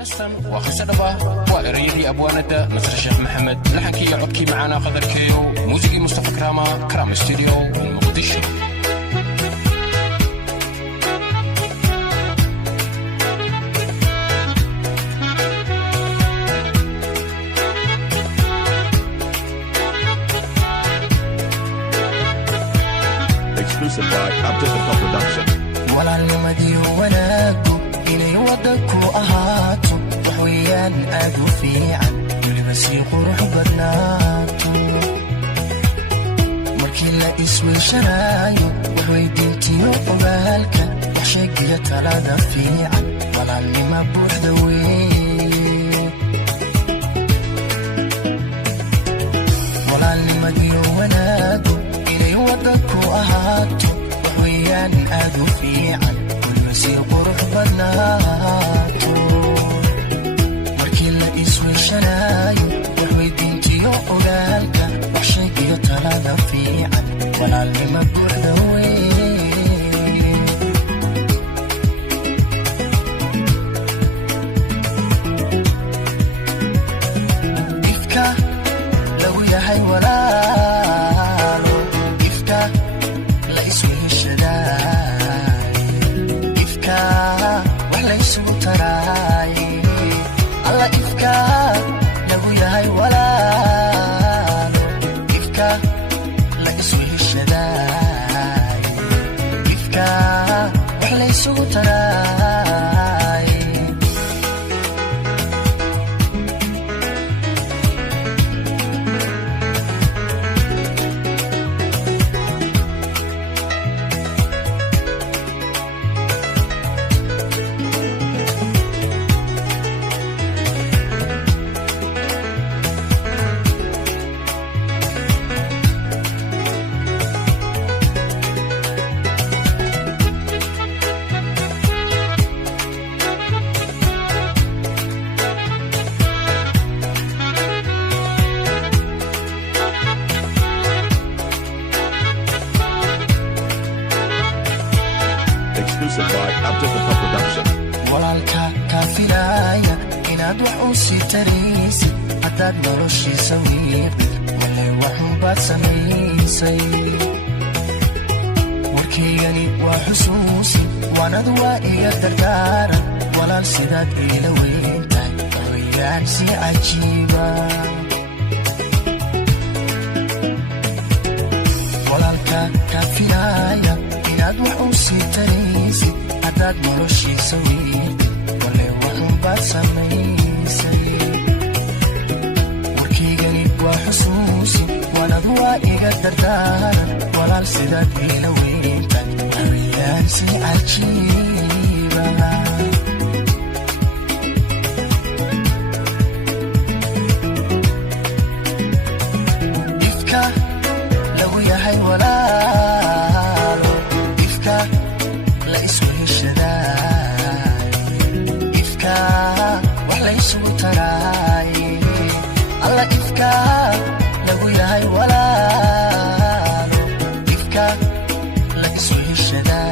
heestan waa qisa dhab ah waa erayadii abwaanada Nasr Sheekh Maxamed laxankii iyo codkii macaana qadarkeeyo muusigii Mustafa Krama Krama Studio Muqdisho. Exclusive by Abdullah Production. walaalnimadii wanaagu inay waddanku ahaato wax weeyaan aad u fiican weliba sii qurux badnaato markii la isweyshanaayo wax weydiintiyo ogaalka wax sheegiya talada fiican walaalnima buuxda weeye walaalnimadii wanaagu inay waddanku ahaato wax weeyaan aad u fiican weliba sii qurux badnaato markii la isweyshanaayo wax weydiintiyo ogaalka wax sheegiyo talada fiican walaalnima buuxda weeye ifka lagu yahay walaalo ifka la isweheshadaay ifka wax la isugu taraay alla ifka lagu yahay walaalo ifka la isweheshadaay ifka wax la isugu taraay Exclusive by Abdullah Production. walaalka kaafiraya inaad wax u sii taraysid haddaad noloshiisa wiiqid walay waxunbaad samaysay warkaygani waa xusuusin waanad waa iga dardaaran walaal sidaad iila weyntahay hooyaan si cajiiba walaalka kaafiraya inaad wax u sii taraysid haddaad noloshiisa wiiqid walay waxunbaad samaysay warkaygani waa xusuusin waanad waa iga dardaaran walaal sidaad iila weyntahay hawiyaan si cajiiba ifka lagu yahay walaalo ifka la isweheshadaay ifka wax la isugu taraay alla ifka lagu yahay walaalo ifka la isweheshadaay